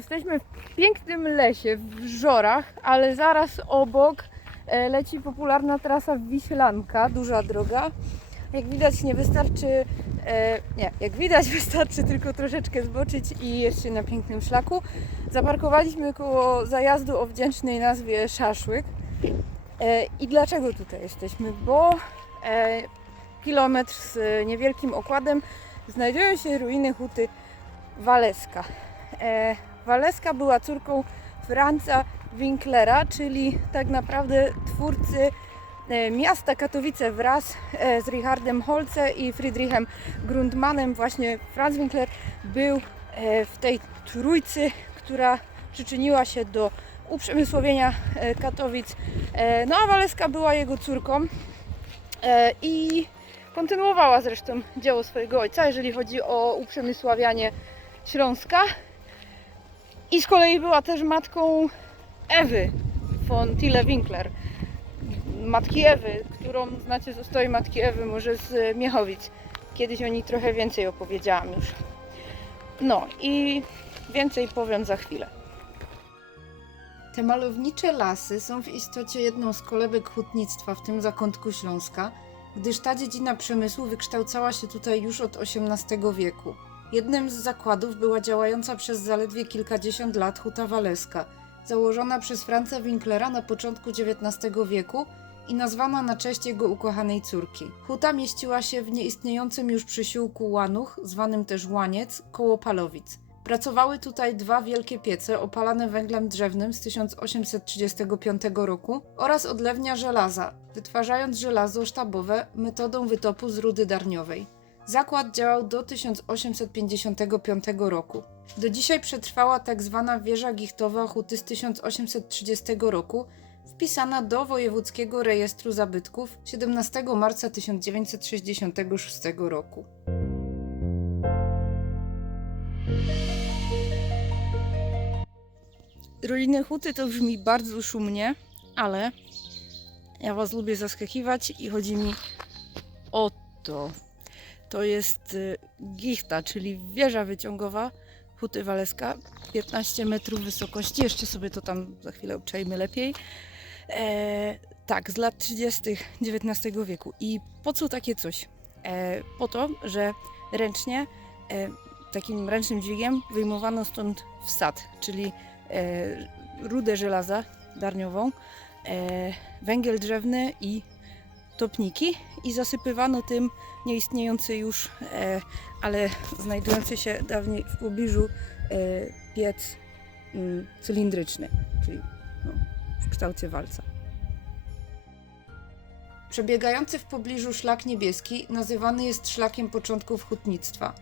Jesteśmy w pięknym lesie, w Żorach, ale zaraz obok leci popularna trasa Wiślanka, duża droga. Jak widać wystarczy tylko troszeczkę zboczyć i jest się na pięknym szlaku. Zaparkowaliśmy koło zajazdu o wdzięcznej nazwie Szaszłyk. I dlaczego tutaj jesteśmy? Bo kilometr z niewielkim okładem znajdują się ruiny huty Waleska. Waleska była córką Franza Winklera, czyli tak naprawdę twórcy miasta Katowice wraz z Richardem Holce i Friedrichem Grundmannem. Właśnie Franz Winkler był w tej trójcy, która przyczyniła się do uprzemysłowienia Katowic. No a Waleska była jego córką i kontynuowała zresztą dzieło swojego ojca, jeżeli chodzi o uprzemysławianie Śląska. I z kolei była też matką Ewy von Tille-Winkler, matki Ewy, którą znacie z Ostoi Matki Ewy, może z Miechowic. Kiedyś o niej trochę więcej opowiedziałam już. No i więcej powiem za chwilę. Te malownicze lasy są w istocie jedną z kolebek hutnictwa w tym zakątku Śląska, gdyż ta dziedzina przemysłu wykształcała się tutaj już od XVIII wieku. Jednym z zakładów była działająca przez zaledwie kilkadziesiąt lat huta waleska, założona przez Franza Winklera na początku XIX wieku i nazwana na cześć jego ukochanej córki. Huta mieściła się w nieistniejącym już przysiłku Łanuch, zwanym też Łaniec, koło Palowic. Pracowały tutaj dwa wielkie piece opalane węglem drzewnym z 1835 roku oraz odlewnia żelaza, wytwarzając żelazo sztabowe metodą wytopu z rudy darniowej. Zakład działał do 1855 roku. Do dzisiaj przetrwała tzw. wieża gichtowa huty z 1830 roku, wpisana do Wojewódzkiego Rejestru Zabytków 17 marca 1966 roku. Ruiny huty to brzmi bardzo szumnie, ale ja Was lubię zaskakiwać i chodzi mi o to. To jest gichta, czyli wieża wyciągowa huty Waleska, 15 metrów wysokości. Jeszcze sobie to tam za chwilę obczajmy lepiej. Tak, z lat 30. XIX wieku. I po co takie coś? Po to, że ręcznie, takim ręcznym dźwigiem wyjmowano stąd wsad, czyli rudę żelaza darniową, węgiel drzewny i topniki i zasypywano tym nieistniejący już, ale znajdujący się dawniej w pobliżu piec cylindryczny, czyli w kształcie walca. Przebiegający w pobliżu szlak niebieski nazywany jest szlakiem początków hutnictwa.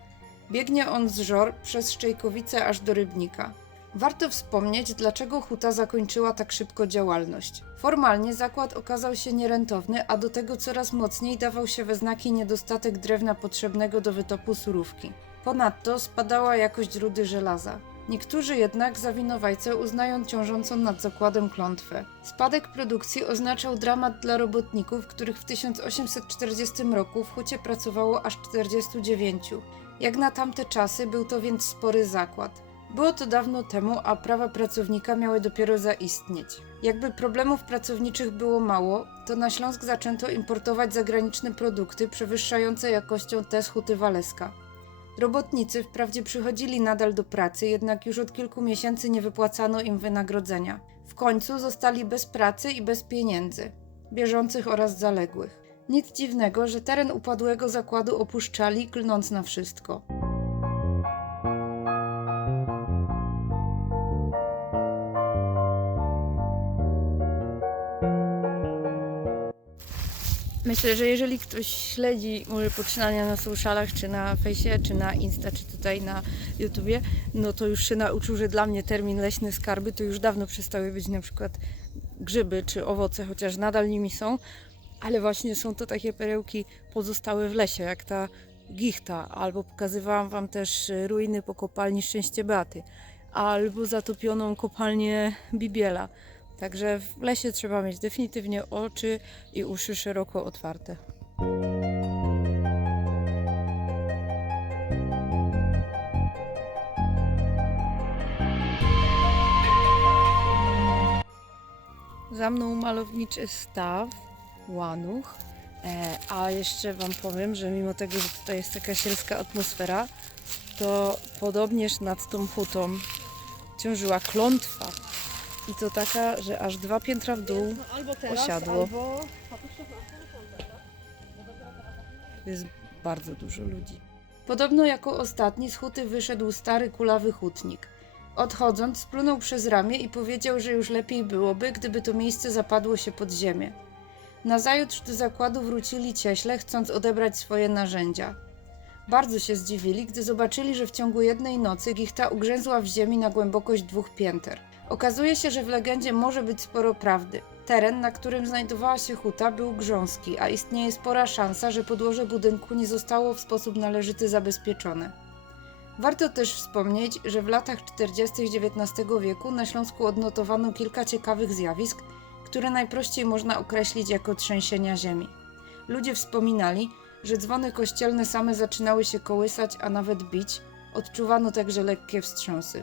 Biegnie on z Żor przez Szczejkowice aż do Rybnika. Warto wspomnieć, dlaczego huta zakończyła tak szybko działalność. Formalnie zakład okazał się nierentowny, a do tego coraz mocniej dawał się we znaki niedostatek drewna potrzebnego do wytopu surówki. Ponadto spadała jakość rudy żelaza. Niektórzy jednak za winowajcę uznają ciążącą nad zakładem klątwę. Spadek produkcji oznaczał dramat dla robotników, których w 1840 roku w hucie pracowało aż 49. Jak na tamte czasy był to więc spory zakład. Było to dawno temu, a prawa pracownika miały dopiero zaistnieć. Jakby problemów pracowniczych było mało, to na Śląsk zaczęto importować zagraniczne produkty przewyższające jakością te z huty Waleska. Robotnicy wprawdzie przychodzili nadal do pracy, jednak już od kilku miesięcy nie wypłacano im wynagrodzenia. W końcu zostali bez pracy i bez pieniędzy, bieżących oraz zaległych. Nic dziwnego, że teren upadłego zakładu opuszczali, klnąc na wszystko. Myślę, że jeżeli ktoś śledzi moje poczynania na socialach, czy na fejsie, czy na Insta, czy tutaj na YouTubie, no to już się nauczył, że dla mnie termin leśne skarby to już dawno przestały być na przykład grzyby czy owoce, chociaż nadal nimi są, ale właśnie są to takie perełki pozostałe w lesie, jak ta gichta, albo pokazywałam Wam też ruiny po kopalni Szczęście Beaty, albo zatopioną kopalnię Bibiela. Także w lesie trzeba mieć definitywnie oczy i uszy szeroko otwarte. Za mną malowniczy staw, łanuch. A jeszcze Wam powiem, że mimo tego, że tutaj jest taka sielska atmosfera, to podobnież nad tą hutą ciążyła klątwa. I to taka, że aż 2 piętra w dół osiadło. Jest bardzo dużo ludzi. Podobno jako ostatni z huty wyszedł stary kulawy hutnik. Odchodząc, splunął przez ramię i powiedział, że już lepiej byłoby, gdyby to miejsce zapadło się pod ziemię. Nazajutrz do zakładu wrócili cieśle, chcąc odebrać swoje narzędzia. Bardzo się zdziwili, gdy zobaczyli, że w ciągu jednej nocy gichta ugrzęzła w ziemi na głębokość 2 pięter. Okazuje się, że w legendzie może być sporo prawdy. Teren, na którym znajdowała się huta, był grząski, a istnieje spora szansa, że podłoże budynku nie zostało w sposób należyty zabezpieczone. Warto też wspomnieć, że w latach 40. XIX wieku na Śląsku odnotowano kilka ciekawych zjawisk, które najprościej można określić jako trzęsienia ziemi. Ludzie wspominali, że dzwony kościelne same zaczynały się kołysać, a nawet bić. Odczuwano także lekkie wstrząsy.